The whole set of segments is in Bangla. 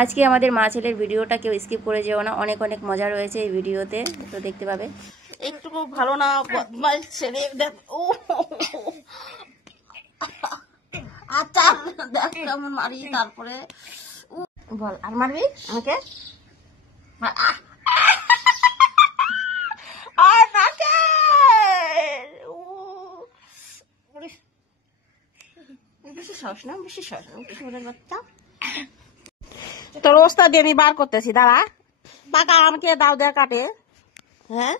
আজকে আমাদের মা ছেলের ভিডিওটা কেউ স্কিপ করে যেও না, অনেক অনেক মজা রয়েছে এই ভিডিওতে, তো দেখতে পাবে। একটু ভালো না ছেলে ও আচ্ছা দেখ কেমন মারি, তারপরে বল আর মারবি আমাকে। বেশি সাহস না, বেশি সাহস না, বাচ্চা তোর ওস্তাদ দিয়ে আমি বার করতেছি, দাঁড়া। টাকা আমাকে দাও, দেয়া কাটে। হ্যাঁ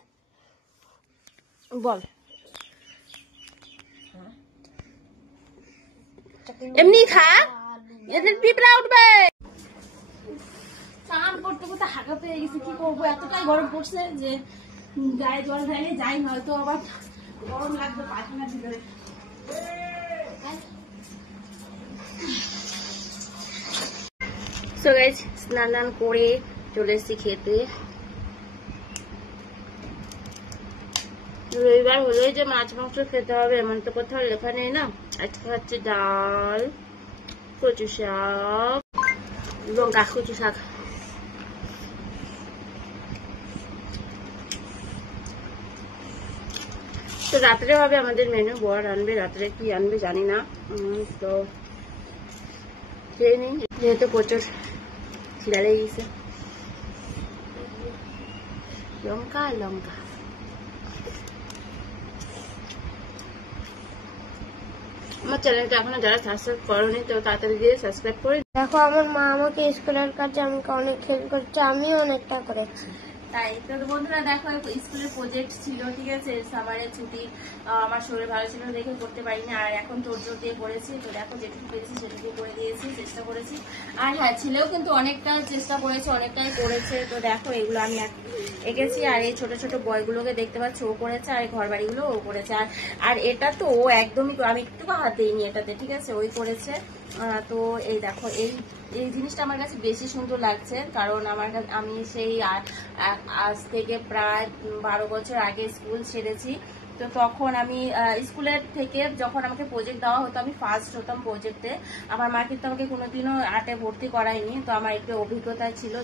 বল, এমনি খা, এদের পিঁপড়া উঠবে। স্নান করতে করতে হাঁকা পেয়ে গেছি, কি করবো, এতটাই গরম পড়ছে যে গায়ে জল ঢাইলে যাই, হয়তো আবার গরম লাগবে পায়খানার ভিতরে। সো গাইস, স্নান করে চলে এসেছি খেতে। রবিবার হলেই যে মাছ মাংস খেতে হবে এমন তো কোথাও লেখা নেই না। আজকে হচ্ছে ডাল, কচু শাক, লঙ্কা কচু শাক। তো রাত্রে হবে আমাদের মেনু, বর আনবে, রাত্রে কি আনবে জানি না। তো খেয়ে নিই, যেহেতু প্রচুর খিদা লেগে গেছে। লঙ্কা লঙ্কা আমার চ্যানেলটা এখনো যারা সাবস্ক্রাইব করোনি তো তাড়াতাড়ি দিয়ে সাবস্ক্রাইব করে। দেখো আমার মা আমাকে স্কুলের কাছে আমাকে অনেক হেল্প করছে, আমিও অনেকটা করেছি। তাই তো বন্ধুরা দেখো, স্কুলের প্রজেক্ট ছিল, ঠিক আছে, সামারের ছুটি, আমার শরীর ভালো ছিল দেখে করতে পারিনি, আর এখন তোর জোর দিয়ে করেছি। তো দেখো যেটুকু পেরেছি সেটুকু করে দিয়েছি, চেষ্টা করেছি। আর হ্যাঁ, ছেলেও কিন্তু অনেকটা চেষ্টা করেছে, অনেকটাই করেছে। তো দেখো এগুলো আমি এঁকেছি, আর এই ছোট ছোট বয়গুলোকে দেখতে পাচ্ছি ও করেছে, আর এই ঘর বাড়িগুলো ও করেছে। আর এটা তো ও একদমই, আমি একটু হাত দিইনি এটাতে, ঠিক আছে, ওই করেছে। তো এই দেখো এই জিনিসটা আমার কাছে বেশি সুন্দর লাগছে, কারণ আমার কাছে, আমি সেই আজ থেকে প্রায় 12 বছর আগে স্কুল ছেড়েছি। তো তখন আমি স্কুলের থেকে যখন আমাকে প্রজেক্ট দেওয়া হতো, আমি ফার্স্ট হতাম প্রজেক্টে। আমার মা কিন্তু আমাকে কোনোদিনও আর্টে ভর্তি করায়নি, তো আমার একটু অভিজ্ঞতা ছিল,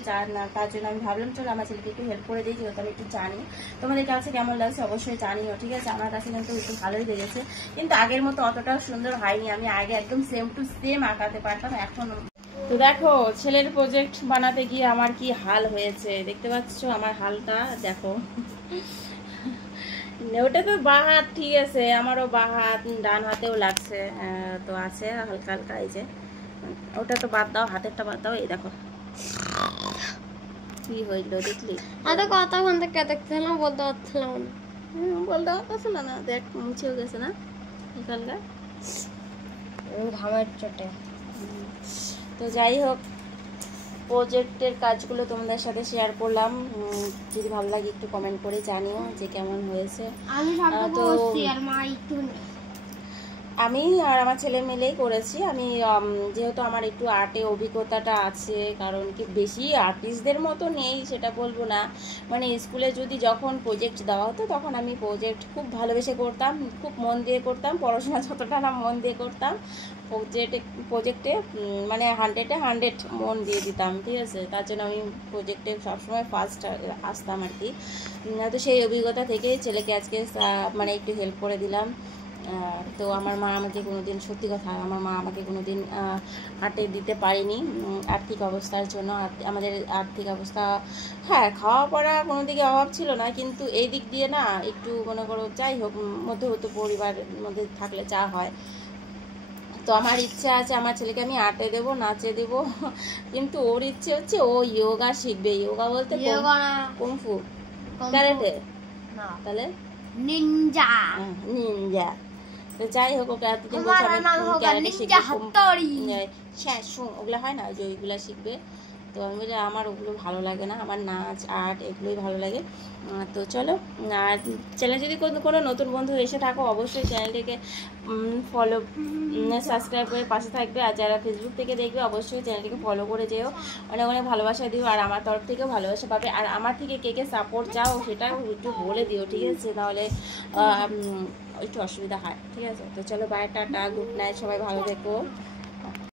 তার জন্য আমি ভাবলাম চলো আমার ছেলেকে একটু হেল্প করে দিই, যেহেতু আমি একটু জানি। তোমাদের কাছে কেমন লাগছে অবশ্যই জানিও, ঠিক আছে। আমার কাছে কিন্তু একটু ভালোই লেগেছে, কিন্তু আগের মতো অতটাও সুন্দর হয়নি। আমি আগে একদম সেম টু সেম আঁকাতে পারতাম, এখন। তো দেখো ছেলের প্রজেক্ট বানাতে গিয়ে আমার কি হাল হয়েছে, দেখতে পাচ্ছ আমার হালটা দেখো। ওটা তো বাঁ হাত, ঠিক আছে, আমারও বাঁ হাত, ডান হাতেও লাগছে, তো আছে হালকা হালকা। এই যে ওটা তো বাদ দাও, হাতেরটা বাদ দাও। এই দেখো কি হইলো দেখলি, এত কতক্ষণ থেকে দেখছিলাম, বলতে পারছিলাম না, বলতে পারছিল না। দেখ মুছেও গেছে না হালকা ঘামের চোটে। তো যাই হোক, প্রজেক্টের কাজগুলো তোমাদের সাথে শেয়ার করলাম। যদি ভালো লাগে একটু কমেন্ট করে জানিও যে কেমন হয়েছে। আমি আর আমার ছেলে মিলেই করেছি। আমি যেহেতু আমার একটু আর্টে অভিজ্ঞতাটা আছে, কারণ কি বেশি আর্টিস্টদের মতো নেই সেটা বলবো না, মানে স্কুলে যদি যখন প্রজেক্ট দেওয়া হতো তখন আমি প্রজেক্ট খুব ভালোবেসে করতাম, খুব মন দিয়ে করতাম, পড়াশোনা যতটা না মন দিয়ে করতাম, প্রজেক্টে মানে 100-এ 100 মন দিয়ে দিতাম, ঠিক আছে। তার জন্য আমি প্রজেক্টে সবসময় ফার্স্ট আসতাম আর কি। তো সেই অভিজ্ঞতা থেকে ছেলেকে আজকে মানে একটু হেল্প করে দিলাম। তো আমার মা আমাকে কোনোদিন, সত্যি কথা, আমার মা আমাকে কোনোদিন আর্টে দিতে পারেনি আর্থিক অবস্থার জন্য। আমাদের আর্থিক অবস্থা, হ্যাঁ, খাওয়া পড়া কোনো দিকে অভাব ছিল না, কিন্তু এই দিক দিয়ে না একটু মনে করো, যাই হোক, মধ্যবিত্ত পরিবারের মধ্যে থাকলে যা হয়। তো আমার ইচ্ছা আছে আমার ছেলেকে আমি আর্টে দেবো, নাচে দেবো, কিন্তু ওর ইচ্ছে হচ্ছে ও যোগা শিখবে। যোগা বলতে কুংফু, ক্যারাটে, তাহলে নিনজা। নিনজা। তো যাই হোক, ওকে এতদিন বলছে আমি ক্যারাটে শিখবো, ওগুলো হয় না, যে ওইগুলো শিখবে। তো আমি বলি আমার ওগুলো ভালো লাগে না, আমার নাচ আর্ট এগুলোই ভালো লাগে। তো চলো, আর চ্যানেল যদি কোনো নতুন বন্ধু এসে থাকো অবশ্যই চ্যানেলটিকে ফলো, সাবস্ক্রাইব করে পাশে থাকবে। আর যারা ফেসবুক থেকে দেখবে অবশ্যই চ্যানেলটিকে ফলো করে যেও, অনেক অনেক ভালোবাসা দিও, আর আমার তরফ থেকেও ভালোবাসা পাবে। আর আমার থেকে কে কে সাপোর্ট চাও সেটাও একটু বলে দিও, ঠিক আছে, নাহলে একটু অসুবিধা হয়, ঠিক আছে। তো চলো, বাই, টাটা, গুড নাইট, সবাই ভালো থেকো।